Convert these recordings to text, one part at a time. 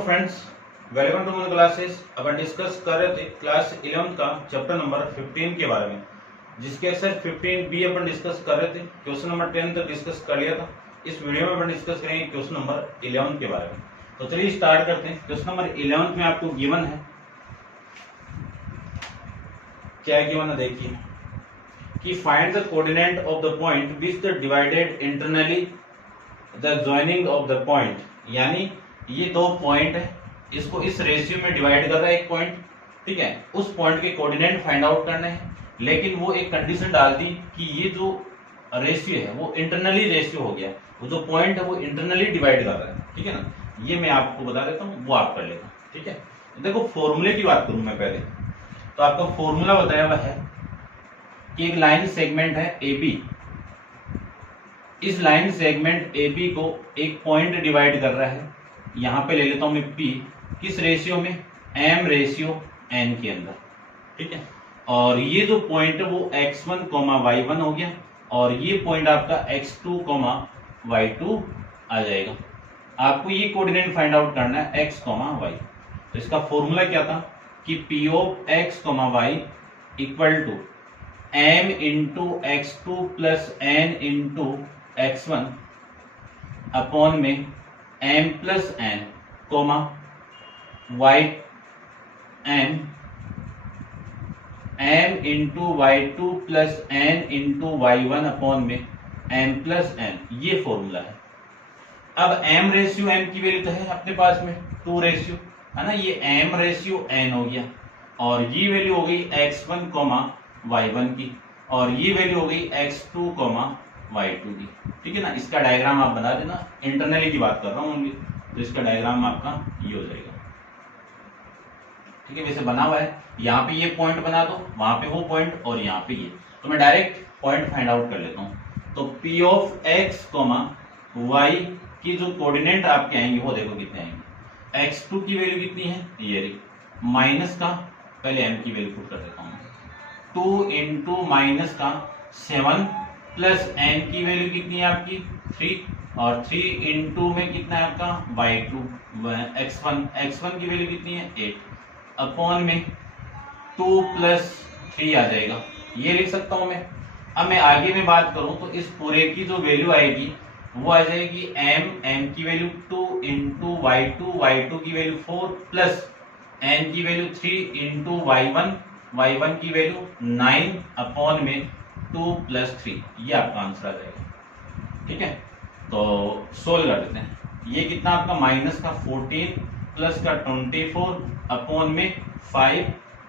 Friends, welcome to my classes. अपन discuss कर रहे थे क्लास 11 का चैप्टर नंबर 15 के बारे में, जिसके एक्सरसाइज 15B अपन डिस्कस कर रहे थे। क्वेश्चन नंबर 10 तक डिस्कस कर लिया था। इस वीडियो में अपन डिस्कस करेंगे क्वेश्चन नंबर 11 के बारे में। तो चलिए स्टार्ट करते हैं। क्वेश्चन नंबर 11 में आपको गिवन है, क्या गिवन है देखिए कि find the coordinate of the point which the divided internally the joining of the point. यानी ये दो पॉइंट है, इसको इस रेशियो में डिवाइड कर रहा है एक पॉइंट, ठीक है। उस पॉइंट के कोऑर्डिनेट फाइंड आउट करने हैं, लेकिन वो एक कंडीशन डाल दी कि ये जो रेशियो है वो इंटरनली रेशियो हो गया, वो जो पॉइंट है वो इंटरनली डिवाइड कर रहा है, ठीक है ना। ये मैं आपको बता देता हूँ, वो आप कर लेना, ठीक है। देखो फॉर्मूले की बात करूं मैं पहले, तो आपका फॉर्मूला बताया हुआ है कि एक लाइन सेगमेंट है AB, इस लाइन सेगमेंट AB को एक पॉइंट डिवाइड कर रहा है। यहां पे ले लेता हूं मैं P, किस रेशियो में, M रेशियो N के अंदर, ठीक है। और ये जो पॉइंट है वो x1, y1 हो गया, और ये पॉइंट आपका x2, y2 आ जाएगा। आपको ये कोऑर्डिनेट फाइंड आउट करना है x, y। तो इसका फॉर्मूला क्या था कि P of x, y equal to m into x2 plus n into x1 upon में m plus n comma y n m into y2 plus n into y1 upon में m plus n, ये formula है। अब m ratio n की value तो है अपने पास में 2 रेशियो, है ना। ये m रेशियो n हो गया, और ये वैल्यू हो गई x1, y1 की, और ये वैल्यू हो गई x2, y2 की, ठीक है ना। इसका डायग्राम आप बना देना, इंटरनली की बात कर रहा हूँ ओनली, तो इसका डायग्राम आपका ये हो जाएगा, ठीक है। वैसे बना हुआ है, यहाँ पे ये पॉइंट बना दो, वहां पे वो पॉइंट, और यहाँ पे ये, तो मैं डायरेक्ट पॉइंट फाइंड आउट कर लेता हूँ। तो P ऑफ x, y की जो कोऑर्डिनेट आपके आएंगे वो देखो कितने आएंगे। x2 की वैल्यू कितनी है, ये रही, माइनस का, पहले m की वैल्यू पुट कर देता हूँ, 2 इंटू माइनस का 7 प्लस n की वैल्यू कितनी है आपकी 3, और 3 इंटू में कितना है आपका y2, x1 की वैल्यू कितनी है 8 अपॉन में 2 प्लस 3 आ जाएगा, ये लिख सकता हूं मैं। अब मैं आगे में बात करूं तो इस पूरे की जो वैल्यू आएगी वो आ जाएगी m की वैल्यू 2 इंटू y2 की वैल्यू 4 प्लस n की वैल्यू 3 इंटू y1 की वैल्यू 9 अपॉन में 2 प्लस 3, ये आपका आंसर आ जाएगा, ठीक है। तो सोल्व कर देते हैं। ये कितना आपका माइनस का 14 प्लस का 24 अपॉन में 5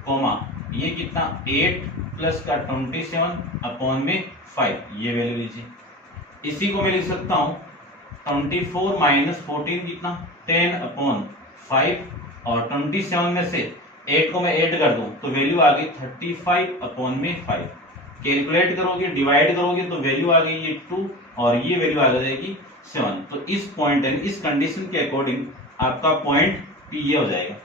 कोमा, ये कितना 8 प्लस का 27 अपॉन में 5, ये वैल्यू लीजिए। इसी को मैं लिख सकता हूं 24 माइनस 14 कितना 10 अपॉन 5, और 27 में से 8 को मैं ऐड कर दूं तो वैल्यू आ गई 35 अपॉन में 5। कैलकुलेट करोगे, डिवाइड करोगे तो वैल्यू आ गई ये 2, और ये वैल्यू आ जाएगी 7। तो इस पॉइंट यानी इस कंडीशन के अकॉर्डिंग आपका पॉइंट P ये हो जाएगा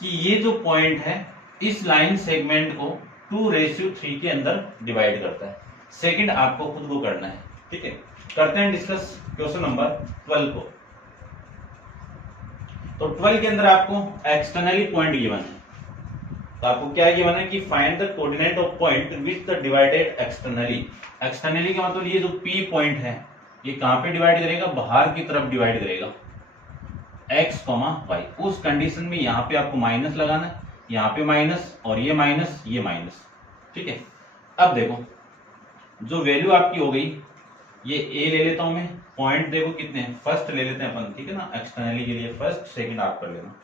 कि ये जो पॉइंट है इस लाइन सेगमेंट को 2:3 के अंदर डिवाइड करता है। सेकंड आपको खुद को करना है, ठीक है। करते हैं डिस्कस क्वेश्चन नंबर 12 को। तो 12 के अंदर आपको एक्सटर्नली पॉइंट गिवन है, तो आपको क्या गिवन है कि find the coordinate of point which the divided externally. Externally का मतलब ये जो P पॉइंट है ये कहां पे डिवाइड करेगा, बाहर की तरफ डिवाइड करेगा x, y। उस कंडीशन में यहां पे आपको माइनस लगाना है, यहां पे माइनस, और ये माइनस, ये माइनस, ठीक है। अब देखो जो वैल्यू आपकी हो गई, ये a ले लेता हूं मैं, पॉइंट देखो कितने हैं, फर्स्ट ले लेते हैं अपन, ठीक है ना। एक्सटर्नली के लिए फर्स्ट, सेकंड आप कर लेना।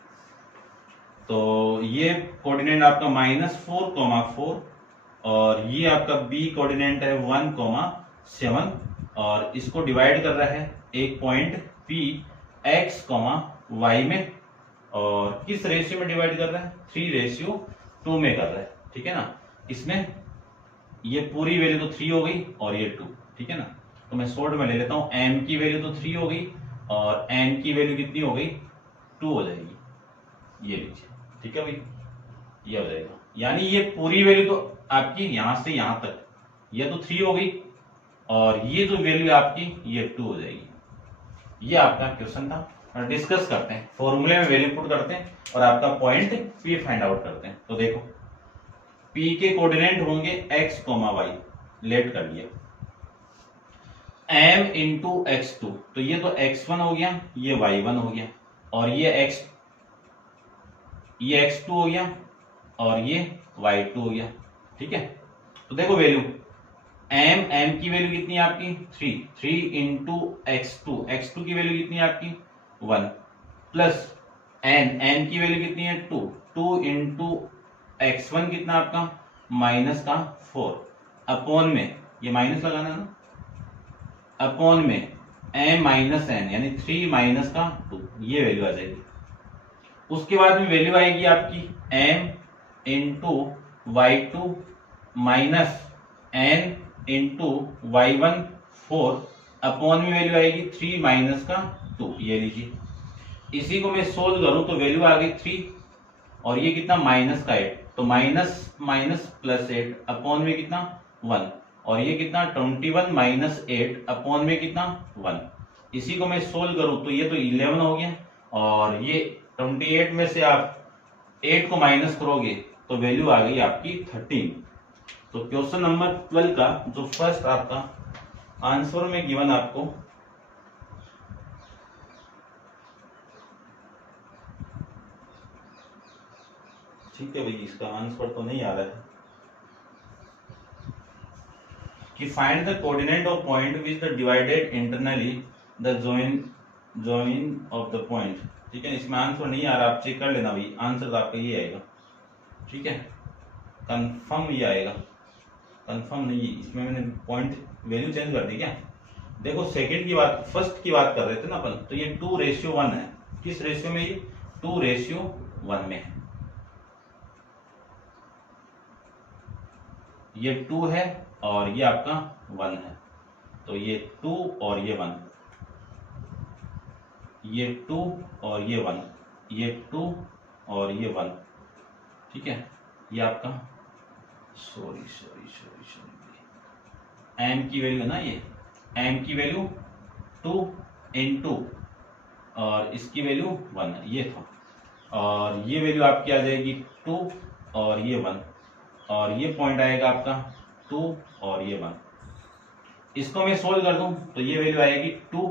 तो ये कोऑर्डिनेट आपका -4, और ये आपका B कोऑर्डिनेट है 1, 7, और इसको डिवाइड कर रहा है एक पॉइंट P x, y में, और किस रेशियो में डिवाइड कर रहा है 3:2 में कर रहा है, ठीक है ना। इसमें ये पूरी वैल्यू तो 3 हो गई, और ये 2, ठीक है ना। तो मैं शॉर्ट में ले लेता हूं, m की वैल्यू तो 3 हो गई, और n की वैल्यू कितनी हो गई 2 हो जाएगी, ये लीजिए, ठीक है भाई, ये हो जाएगा। यानी ये पूरी वैल्यू तो आपकी यहां से यहां तक ये तो 3 हो गई, और ये जो वैल्यू आपकी ये 2 हो जाएगी। ये आपका क्वेश्चन था। डिस्कस करते हैं, फॉर्मूले में वैल्यू पुट करते हैं और आपका पॉइंट P फाइंड आउट करते हैं। तो देखो P के कोऑर्डिनेट होंगे x, y, लेट कर लिया, m इंटू x2, तो ये तो x1 हो गया, ये y1 हो गया, और ये x2 हो गया और ये y2 हो गया। ठीक है, तो देखो वैल्यू m की वैल्यू कितनी है आपकी 3 इंटू x2 की वैल्यू कितनी है आपकी 1, प्लस n की वैल्यू कितनी है 2 इंटू x1 कितना आपका -4, अपॉन में ये माइनस लगाना ना, अपॉन में m माइनस n यानी 3 - 2, ये वैल्यू आ जाएगी। उसके बाद में वैल्यू आएगी आपकी m into y2 minus n into y1 4, upon में वैल्यू आएगी 3 - 2, ये लीजिए। इसी को मैं सोल्व करूं तो वैल्यू आ गई 3 और ये कितना -8, तो माइनस प्लस 8 अपॉन में कितना 1, और ये कितना 21 - 8 अपॉन में कितना 1। इसी को मैं सोल्व करूं तो ये तो 11 हो गया, और ये 28 में से आप 8 को माइनस करोगे तो वैल्यू आ गई आपकी 13। तो क्वेश्चन नंबर 12 का जो फर्स्ट आपका आंसर में गिवन आपको ठीक है भाई, इसका आंसर तो नहीं आ रहा है कि find the coordinate of point which the divided internally the join of the point. ठीक है, इसमें आंसर नहीं आ रहा, आप चेक कर लेना भाई, आंसर आपका ये आएगा। ठीक है, कंफर्म ये आएगा, कंफर्म नहीं, इसमें मैंने पॉइंट वैल्यू चेंज कर दी क्या। देखो सेकंड की बात, फर्स्ट की बात कर रहे थे ना अपन, तो ये 2:1 है। किस रेशियो में, ये 2:1 में है। ये 2 है और ये आपका 1 है, तो ये 2 और ये 1, ये 2 और ये 1, ये 2 और ये 1। ठीक है, ये आपका सॉरी m की वैल्यू ना, ये m की वैल्यू 2 इंटू और इसकी वैल्यू 1, ये था, और ये वैल्यू आपकी आ जाएगी 2 और ये 1, और ये पॉइंट आएगा आपका 2 और ये 1। इसको मैं सोल्व कर दूं तो ये वैल्यू आएगी 2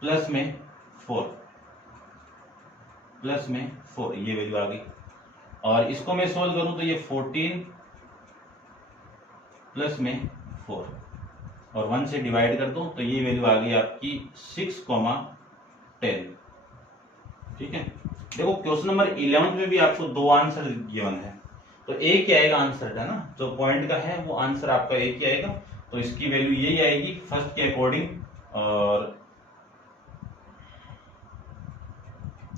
प्लस में 4 प्लस में 4, ये वैल्यू आ गई। और इसको मैं सोल्व करूं तो ये 14 प्लस में 4 और 1 से डिवाइड कर दूं तो ये वैल्यू आ गई आपकी 6,10। ठीक है, देखो क्वेश्चन नंबर 11 में भी आपको 2 आंसर गिवन है, तो एक ही आएगा आंसर का ना, जो पॉइंट का है वो आंसर आपका एक ही आएगा, तो इसकी वैल्यू यही आएगी फर्स्ट के अकॉर्डिंग। और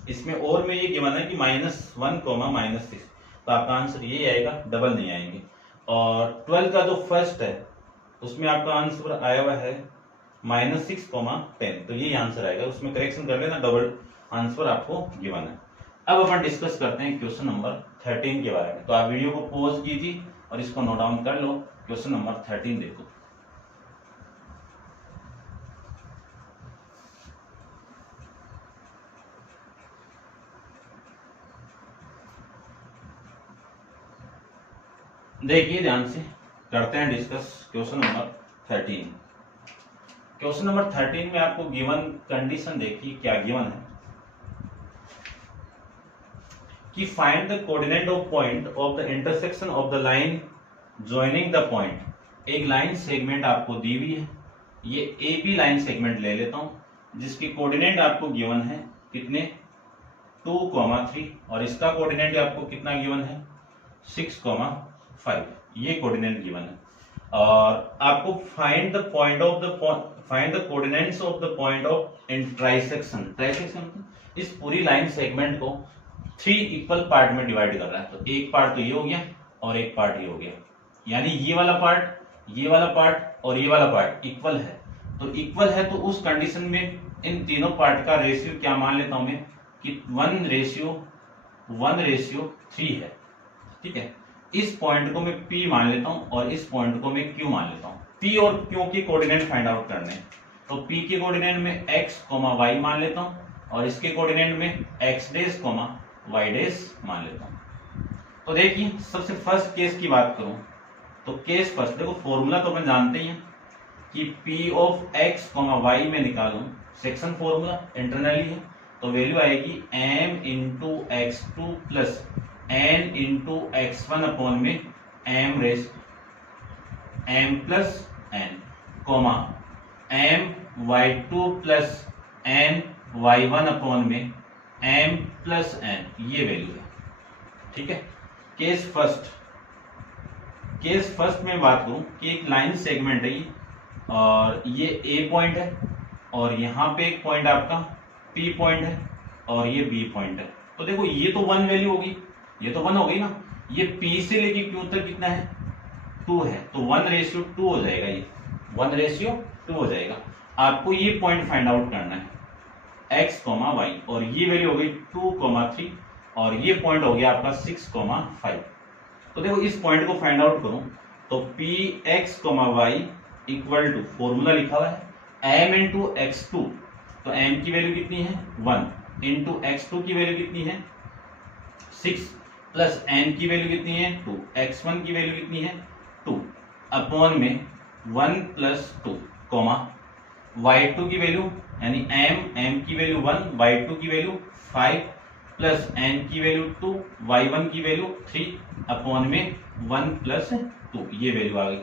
इसमें और में ये गिवन है कि -1, -6, तो आपका आंसर यही आएगा, डबल नहीं आएंगे। और 12 का जो फर्स्ट है उसमें आपका आंसर आया हुआ है -6, 10, तो यही आंसर आएगा, उसमें करेक्शन कर लेना, डबल आंसर आपको गिवन है। अब अपन डिस्कस करते हैं क्वेश्चन नंबर 13 के बारे में। तो आप वीडियो को पॉज कीजिए और इसको नोट डाउन कर लो। क्वेश्चन नंबर 13 देखो, देखिए ध्यान से, करते हैं discuss question number 13। Question number 13 में आपको गिवन कंडीशन देखिए क्या गिवन है कि find the coordinate of point of the intersection of the line joining the point. एक लाइन सेगमेंट आपको दी हुई है, ये AB लाइन सेगमेंट ले लेता हूं, जिसके कोऑर्डिनेट आपको गिवन है कितने 2, 3, और इसका कोऑर्डिनेट आपको कितना गिवन है 6, 5, ये कोऑर्डिनेट गिवन है। और आपको find the coordinates of the point of intersection. Trisection इस पूरी लाइन सेगमेंट को 3 इक्वल पार्ट में डिवाइड कर रहा है, तो एक पार्ट तो ये हो गया और एक पार्ट ये हो गया, यानी ये वाला पार्ट और ये वाला पार्ट इक्वल है। तो इक्वल है तो उस कंडीशन में इन तीनों पार्ट का रेशियो क्या मान लेता हूं मैं कि 1:3 है। ठीक है, इस पॉइंट को मैं P मान लेता हूं और इस पॉइंट को मैं Q मान लेता हूं। P और Q के कोऑर्डिनेट फाइंड आउट करने हैं, तो P के कोऑर्डिनेट में x, y मान लेता हूं और इसके कोऑर्डिनेट में x dash comma y dash मान लेता हूं। तो देखिए सबसे फर्स्ट केस की बात करूं तो केस फर्स्ट, देखो फॉर्मूला तो अपन जानते ही हैं कि p of x comma y में निकालूं, सेक्शन फॉर्मूला इंटरनली है, तो वैल्यू आएगी m into x two plus n into x one upon में m plus n comma m y2 plus n y1 upon में m प्लस n, ये value है। ठीक है, केस फर्स्ट में बात करूं कि एक लाइन सेगमेंट है ये, और ये A पॉइंट है और यहाँ पे एक पॉइंट आपका P पॉइंट है और ये B पॉइंट है। तो देखो ये तो 1 वैल्यू होगी, ये तो 1 हो गई ना, ये P से लेके Q तक कितना है 2 है, तो 1:2 हो जाएगा, ये 1:2 हो जाएगा। आपको ये पॉइंट फाइंड आउट करना है x, y, और ये वैल्यू हो गई 2, 3 और ये पॉइंट हो गया आपका 6, 5। तो देखो इस पॉइंट को फाइंड आउट करूं तो px, y equal to, formula लिखा हुआ है m इंटू x2, तो m की वैल्यू कितनी है 1 इंटू x2 की वैल्यू कितनी है 6 प्लस n की वैल्यू कितनी है 2, x1 की वैल्यू कितनी है 2 अपॉन में 1 प्लस 2 कॉमा y2 की वैल्यू यानी m की वैल्यू 1, y2 की वैल्यू 5 प्लस n की वैल्यू 2, y1 की वैल्यू 3 अपॉन में 1 प्लस 2, ये वैल्यू आ गई।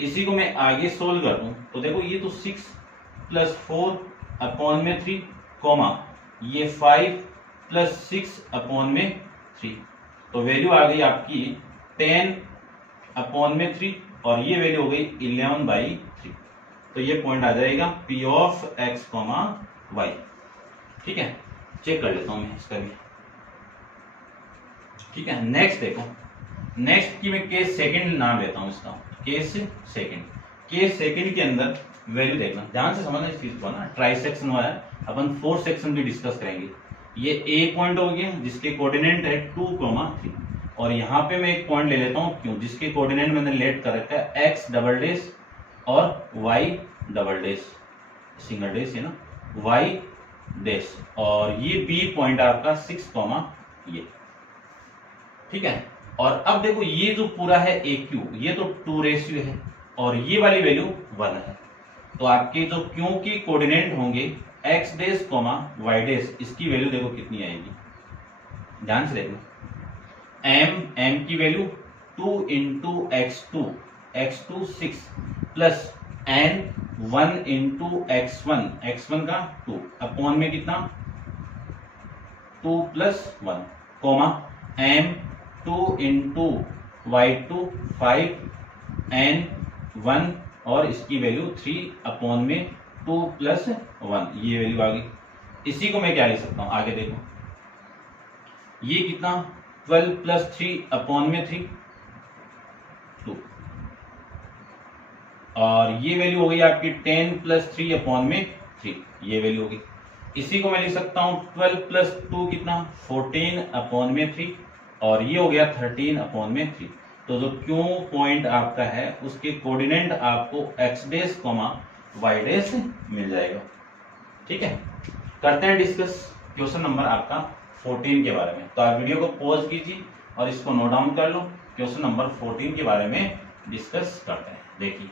इसी को मैं आगे सोल्व कर दूं तो देखो ये तो 6 प्लस 4 अपॉन में 3 कॉमा ये 5 प्लस 6 अपॉन में 3, तो वैल्यू आ गई आपकी 10 अपॉन में 3 और ये वैल्यू हो गई 11/3। तो ये पॉइंट आ जाएगा P ऑफ x, y। ठीक है, चेक कर लेता हूं मैं इसका भी। ठीक है, नेक्स्ट देखो, नेक्स्ट की मैं केस सेकंड नाम लेता हूं इसका, केस सेकंड के अंदर वैल्यू देखना, ध्यान से समझना इस चीज को ना, ट्राई सेक्शन वाला है, अपन 4 सेक्शन भी डिस्कस करेंगे। ये A पॉइंट हो गया जिसके कोऑर्डिनेट है 2, 3 और यहाँ पे मैं एक पॉइंट ले लेता हूँ क्यों, जिसके कोऑर्डिनेट मैंने लेट कर रखा है x डबल डैश और y double dash, single dash है ना, y डैश, और ये B पॉइंट आपका 6, ये। ठीक है, और अब देखो ये जो पूरा है AQ, ये तो 2 है और ये वाली वैल्यू 1 है, तो आपके जो Q के कोऑर्डिनेट होंगे x डैश, y डैश, इसकी वैल्यू देखो कितनी आएगी, ध्यान से देखना। m की value 2 into x2 6 plus n 1 into x1 का 2 अपॉन में कितना 2 plus 1 comma m 2 into y2 5 n 1 और इसकी वैल्यू 3 अपॉन में 2 प्लस 1, ये वैल्यू आ गई। इसी को मैं क्या लिख सकता हूं, आगे देखो, ये कितना 12 प्लस 3 अपॉन में 3, 2 और ये वैल्यू हो गई आपकी 10 प्लस 3 अपॉन में 3, ये वैल्यू होगी। इसी को मैं लिख सकता हूं 12 प्लस 2 कितना 14 अपॉन में 3 और ये हो गया 13 अपॉन में 3। तो जो Q पॉइंट आपका है उसके कोऑर्डिनेट आपको x डैश, y डैश मिल जाएगा। ठीक है, करते हैं डिस्कस क्वेश्चन नंबर आपका 14 के बारे में। तो आप वीडियो को पॉज कीजिए और इसको नोट डाउन कर लो, क्वेश्चन नंबर 14 के बारे में डिस्कस करते हैं। देखिए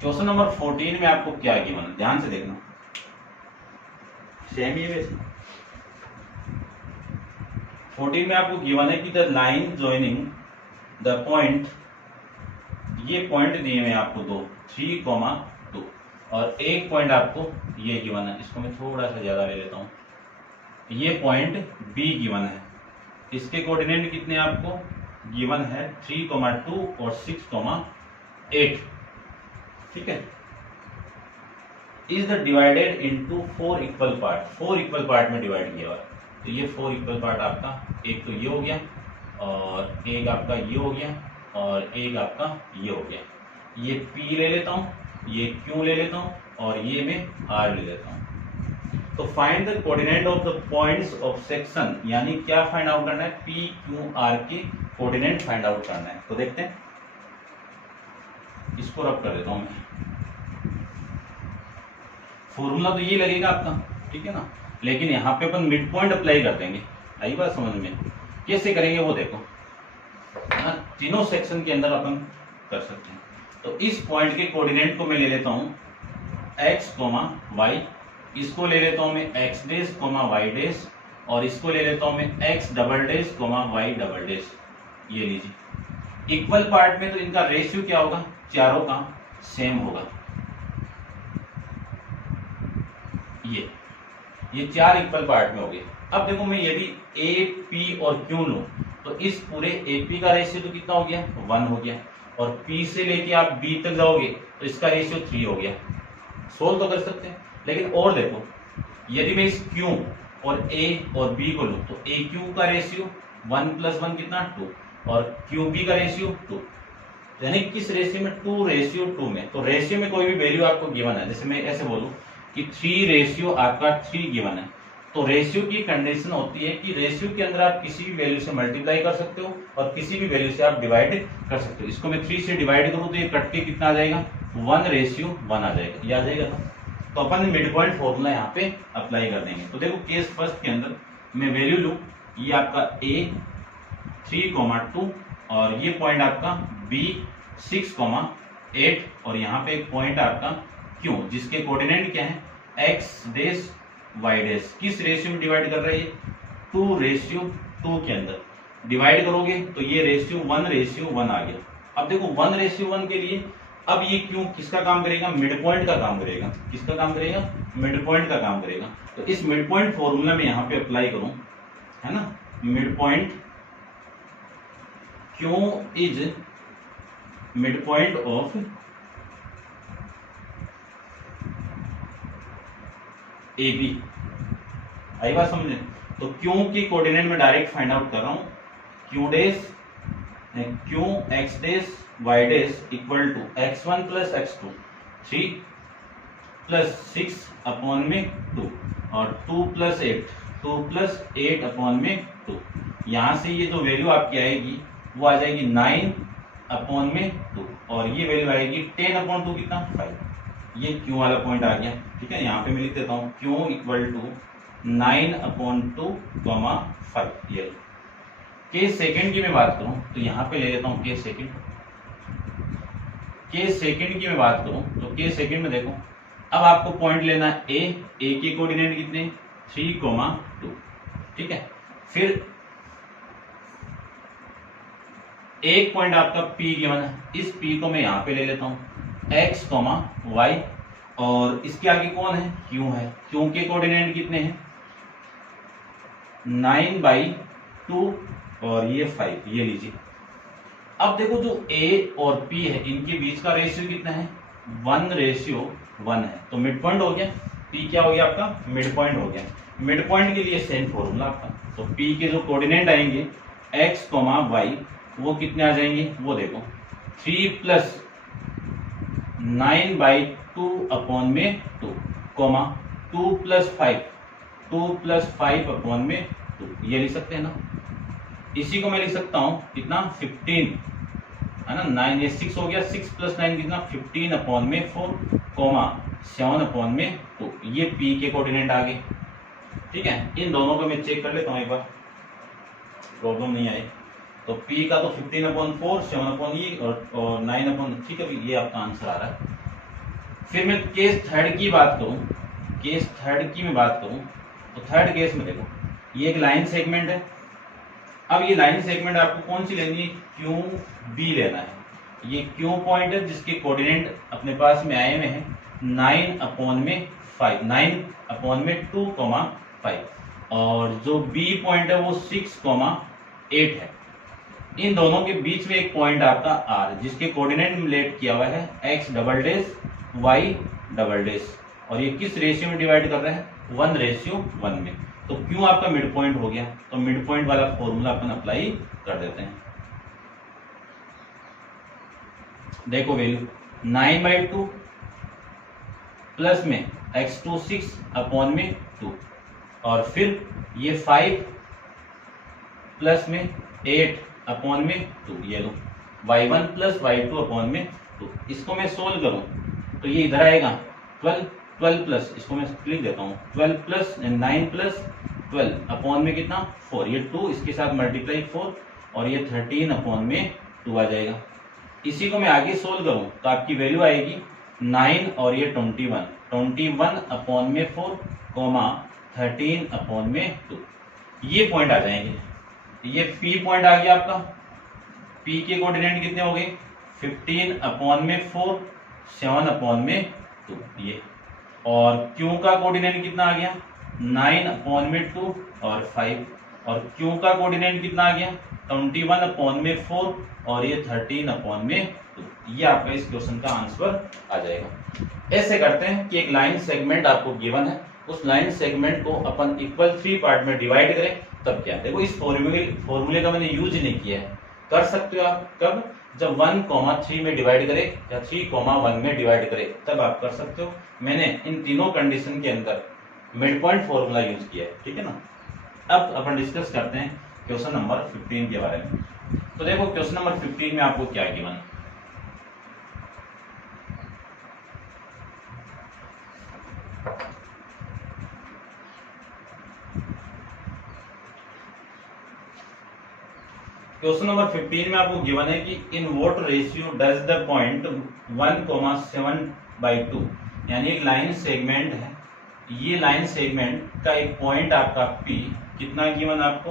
क्वेश्चन नंबर 14 में आपको क्या गिवन है, ध्यान से देखना, सेम ही वैसे 14 में आपको गिवन है कि the line joining the point, ये पॉइंट दिए हुए आपको 2, 3, 2 और एक पॉइंट आपको ये गिवन है, इसको मैं थोड़ा सा ज्यादा ले लेता हूं, ये पॉइंट B गिवन है, इसके कोऑर्डिनेट कितने आपको गिवन है 3, 2 और 6, 8। ठीक है, is the divided into 4 equal part, 4 equal part में डिवाइड किया हुआ है, तो ये 4 इक्वल पार्ट आपका, एक तो ये हो गया और एक आपका ये हो गया और एक आपका ये हो गया, ये P ले लेता हूं, ये Q ले लेता हूं और ये मैं R ले लेता हूं। तो find the coordinate of the points of section, यानी क्या फाइंड आउट करना है, P Q R के कोऑर्डिनेट फाइंड आउट करना है। तो देखते हैं इसको रब कर देता हूं मैं। फॉर्मूला तो ये लगेगा आपका, ठीक है ना, लेकिन यहाँ पे अपन मिड पॉइंट अप्लाई कर देंगे। आई बात समझ में? कैसे करेंगे वो देखो, ना तीनों सेक्शन के अंदर अपन कर सकते हैं। तो इस पॉइंट के कोऑर्डिनेट को मैं ले लेता हूं x, y, इसको ले लेता हूं मैं x डैश, y डैश, और इसको ले लेता हूं मैं x double dash, y double dash. ये लीजिए, इक्वल पार्ट में तो इनका रेशियो क्या होगा, चारों का सेम होगा। ये चार इक्वल पार्ट में हो गए। अब देखो मैं यदि ए, पी और क्यू लूं तो इस पूरे एपी का रेशियो तो कितना हो गया, 1 हो गया, और पी से लेके आप बी तक जाओगे तो इसका रेशियो 3 हो गया। सोल्व तो कर सकते हैं, लेकिन और देखो, यदि मैं इस क्यू और ए और बी को लूं तो ए क्यू का रेशियो 1 + 1 कितना 2, और क्यू बी का रेशियो 2, यानी किस रेशियो में, 2:2 में। तो रेशियो में कोई भी वैल्यू आपको गिवन है, जैसे मैं ऐसे बोलूं कि 3 आपका 3 गिवन है, तो रेशियो की कंडीशन होती है कि रेशियो के अंदर आप किसी भी वैल्यू से मल्टीप्लाई कर सकते हो और किसी भी वैल्यू से आप डिवाइड कर सकते हो। इसको मैं 3 से डिवाइड करूं तो ये कट के कितना आ जाएगा, 1:1 आ जाएगा। ये आ जाएगा ना। तो अपन मिड पॉइंट फॉर्मूला यहाँ पे अप्लाई कर देंगे। तो देखो केस फर्स्ट के अंदर मैं वैल्यू लूं, ये आपका a 3,2 और ये पॉइंट आपका b 6,8 और यहाँ पे एक पॉइंट आपका q जिसके कोऑर्डिनेट क्या है x डैश y डैश। किस रेशियो में डिवाइड कर रहे हैं, 2:2 के अंदर डिवाइड करोगे तो ये रेशियो 1:1 आ गया। अब देखो 1:1 के लिए अब ये क्यों किसका काम करेगा, मिड पॉइंट का काम करेगा। किसका काम करेगा, मिड पॉइंट का काम करेगा। तो इस मिड पॉइंट फॉर्मूला में यहाँ पे अप्लाई करूं, है ना, mid point Q is mid point of A B. आई बात समझे? तो क्यों की कोऑर्डिनेट में डायरेक्ट फाइंड आउट कर रहा हूं, Q dash Q X dash Y dash equal to x1 + x2 3 + 6 upon में 2 और 2 + 8 अपॉन में 2। यहां से ये जो वैल्यू आपकी आएगी वो आ जाएगी 9 अपॉन में 2 और ये वैल्यू आएगी 10/2 कितना 5। ये क्यू वाला पॉइंट आ गया, ठीक है। यहाँ पे मैं लिख देता हूँ क्यू इक्वल टू 9/2, 5। ये केस सेकंड की मैं बात करूं तो यहाँ पे ले लेता हूँ केस सेकंड। केस सेकंड की मैं बात करूं तो केस सेकंड में देखो, अब आपको पॉइंट लेना है ए के कोऑर्डिनेट कितने 3,2, ठीक है। फिर एक पॉइंट आपका P गिवन है, इस P को मैं यहाँ पे ले लेता हूँ x, y और इसके आगे कौन है, Q है। Q के कोऑर्डिनेट कितने हैं 9/2 और ये 5। ये लीजिए, अब देखो जो A और P है इनके बीच का रेशियो कितना है 1:1 है। तो मिड पॉइंट हो गया, P क्या हो गया आपका, मिड पॉइंट हो गया। मिड पॉइंट के लिए सेम फॉर्मूला आपका, तो P के जो कोऑर्डिनेट आएंगे x, y वो कितने आ जाएंगे, वो देखो 3 + 9/2 अपॉन में 2, 2 + 5 अपॉन में 2। ये लिख सकते हैं ना। इसी को मैं लिख सकता हूं कितना 15, है ना, 9 ये 6 हो गया, 6 + 9 कितना 15 अपॉन में 4, 7 अपॉन में 2। ये P के कोऑर्डिनेट आ गए, ठीक है। इन दोनों को मैं चेक कर लेता हूं एक बार, प्रॉब्लम नहीं आई। तो P का तो 15/4, 7 ये और 9, ठीक है, ये आपका आंसर आ रहा है। फिर मैं केस थर्ड की बात करूं, केस थर्ड की मैं बात करूं तो थर्ड केस में देखो, ये एक लाइन सेगमेंट है। अब ये लाइन सेगमेंट आपको कौन सी लेनी है, क्यू बी लेना है। ये क्यू पॉइंट है जिसके कोऑर्डिनेट अपने पास में आए हुए हैं 9/5, 9/2, 5 और जो बी पॉइंट है वो 6,8 है। इन दोनों के बीच में एक पॉइंट आपका आर जिसके कोऑर्डिनेट में रिलेट किया हुआ है x double dash y double dash और ये किस रेशियो में डिवाइड कर रहे हैं 1:1 में। तो क्यों आपका मिड पॉइंट हो गया, तो मिड पॉइंट वाला फॉर्मूला अपन अप्लाई कर देते हैं। देखो वैल्यू 9/2 प्लस में x2 6 अपॉन में 2 और फिर ये 5 प्लस में 8 अपॉन में 2। ये लो y1 + y2 अपॉन में तो इसको मैं सोल्व करूं तो ये इधर आएगा 12, 12 प्लस, इसको मैं लिख देता हूँ 12 प्लस 9 प्लस 12 अपॉन में कितना 4, ये 2 इसके साथ मल्टीप्लाई 4 और ये 13 अपॉन में 2 आ जाएगा। इसी को मैं आगे सोल्व करूं तो आपकी वैल्यू आएगी 9 और ये 21 अपॉन में 4 कॉमा 13 अपॉन में 2, ये पॉइंट आ जाएंगे। ये P पॉइंट आ गया आपका। P के कोऑर्डिनेट कितने हो गए 15 अपॉन में 4, 7 अपॉन में 2 ये, और Q का कोऑर्डिनेट कितना आ गया 9 अपॉन में 2 और 5, और Q का कोऑर्डिनेट कितना आ गया 21 अपॉन में 4 और ये 13 अपॉन में 2, ये आपका इस क्वेश्चन का आंसर आ जाएगा। ऐसे करते हैं कि एक लाइन सेगमेंट आपको गिवन है, उस लाइन सेगमेंट को अपन इक्वल 3 पार्ट में डिवाइड करें तब क्या। देखो इस फॉर्मूले का मैंने यूज नहीं किया है, कर सकते हो आप कब, जब 1,3 में डिवाइड करे या 3,1 में डिवाइड करे तब आप कर सकते हो। मैंने इन तीनों कंडीशन के अंदर मिड पॉइंट फॉर्मूला यूज किया है, ठीक है ना। अब अपन डिस्कस करते हैं क्वेश्चन नंबर 15 के बारे में। तो देखो क्वेश्चन नंबर 15 में आपको क्या गिवन है। क्वेश्चन नंबर 15 में आपको गिवन है कि in what ratio does the point 1,7/2, यानी एक लाइन सेगमेंट है, ये लाइन सेगमेंट का एक पॉइंट आपका P कितना गिवन आपको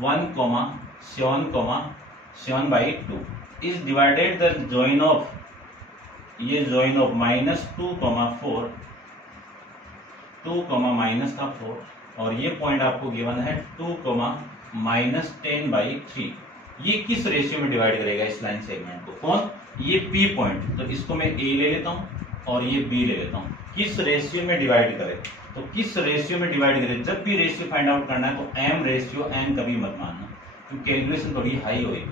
1,7/2 is divided the join of, ये जॉइन ऑफ -2,4 -4, और ये पॉइंट आपको गिवन है 2,-10/3। ये किस रेशियो में डिवाइड करेगा इस लाइन सेगमेंट को, कौन, ये P पॉइंट। तो इसको मैं A ले लेता हूं और ये B ले लेता हूं। किस रेशियो में डिवाइड करे, तो किस रेशियो में डिवाइड करे, जब भी रेशियो फाइंड आउट करना है तो M रेशियो N कभी मत मानना, क्योंकि कैलकुलेशन थोड़ी हाई होगी।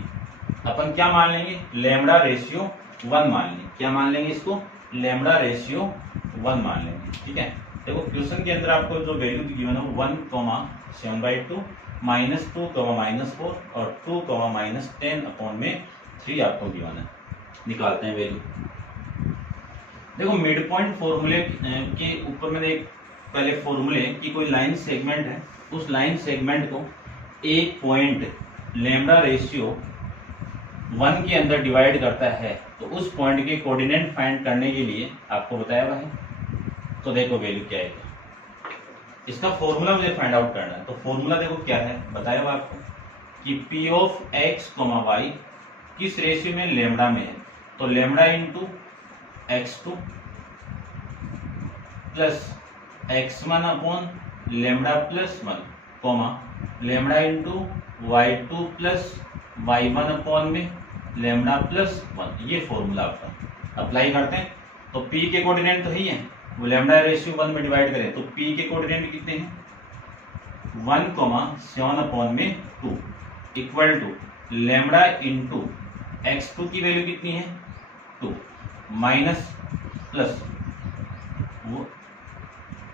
अपन क्या मान लेंगे, लैम्डा रेशियो 1 मान लेंगे। क्या मान लेंगे इसको, लैम्डा रेशियो 1 मान लेंगे, ठीक है। देखो क्वेश्चन के अंदर आपको जो वैल्यू गिवन है 1,7/2 -2, -4 और 2, -10 अपॉन में 3 आपको गिवन है। निकालते हैं वैल्यू। देखो मिड पॉइंट फॉर्मूले के ऊपर मैंने एक पहले फॉर्मूले की कोई लाइन सेगमेंट है, उस लाइन सेगमेंट को एक पॉइंट लैम्डा रेशियो 1 के अंदर डिवाइड करता है, तो उस पॉइंट के कोऑर्डिनेट फाइंड करने के लिए आपको बताया हुआ है। तो देखो वैल्यू क्या है, इसका फॉर्मूला मुझे फाइंड आउट करना है। तो फॉर्मूला देखो क्या है, बताया हुआ आपको कि P ऑफ x, y किस रेशियो में, लैम्डा में है। तो lambda into x2 plus x1 upon lambda plus 1 comma lambda into y2 plus y1 upon में लैम्डा प्लस 1, ये फॉर्मूला आपका अप्लाई करते हैं। तो P के कोऑर्डिनेट तो ही है, वो लैम्डा रेशियो 1 में डिवाइड करें तो P के कोऑर्डिनेट कितने हैं 1,7 अपॉन में 2 equal to lambda into x2 की वैल्यू कितनी है 2 माइनस प्लस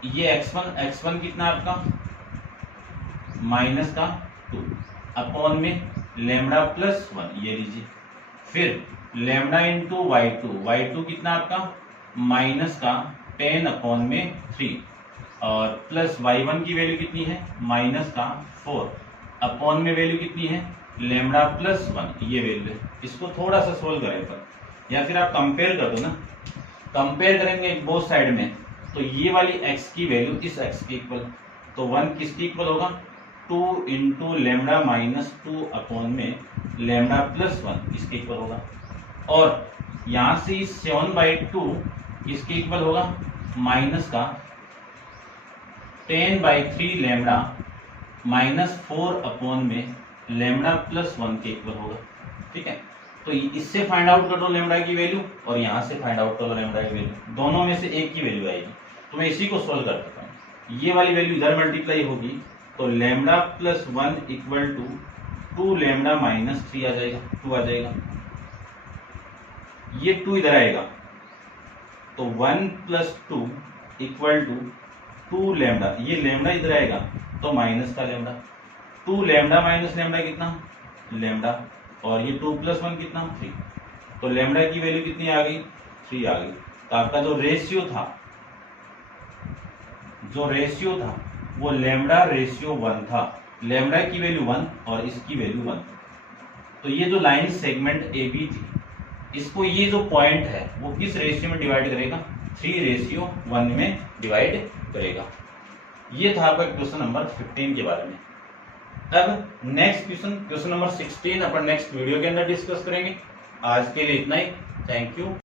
ये x1 कितना आपका माइनस का 2 अपॉन में लैम्डा प्लस 1, ये लीजिए। फिर लैम्डा इंटू y2 कितना आपका माइनस का 10 अपॉन में 3 और प्लस y1 की वैल्यू कितनी है माइनस का 4 अपॉन में वैल्यू कितनी है लैम्डा प्लस 1, ये वैल्यू है। इसको थोड़ा सा सोल्व करें पर, या फिर आप कंपेयर कर दो ना, कंपेयर करेंगे बोथ साइड में, तो ये वाली x की वैल्यू इस x के इक्वल, तो 1 किसके इक्वल होगा 2 इंटू लैम्डा माइनस 2 अपॉन में लैम्डा प्लस 1, इसके इक्वल होगा। और यहाँ से इस 7/2 इसके इक्वल होगा माइनस का 10/3 लैम्डा माइनस 4 अपॉन में लैम्डा प्लस 1 के इक्वल होगा, ठीक है। तो इससे फाइंड आउट कर दो लैम्डा की वैल्यू और यहाँ से फाइंड आउट कर दो लैम्डा की वैल्यू, दोनों में से एक की वैल्यू आएगी। तो मैं इसी को सोल्व कर देता हूँ, ये वाली वैल्यू इधर मल्टीप्लाई होगी तो lambda plus 1 equal to 2 lambda minus 3 आ जाएगा, 2 आ जाएगा। ये 2 इधर आएगा तो 1 प्लस 2 इक्वल टू 2 लैम्डा, ये लैम्डा इधर आएगा तो माइनस का लैम्डा, 2 लैम्डा माइनस लैम्डा कितना लैम्डा, और ये 2 प्लस 1 कितना 3, तो लेमडा की वैल्यू कितनी आ गई, 3 आ गई। तो आपका जो रेशियो था वो लेमडा रेशियो 1 था। लेमडा की वैल्यू 1 और इसकी वैल्यू 1। तो ये जो लाइन सेगमेंट ए बी थी, इसको ये जो पॉइंट है वो किस रेशियो में डिवाइड करेगा, 3:1 में डिवाइड करेगा। ये था आपका क्वेश्चन नंबर 15 के बारे में। अब नेक्स्ट क्वेश्चन नंबर 16 अपन नेक्स्ट वीडियो के अंदर डिस्कस करेंगे। आज के लिए इतना ही। Thank you.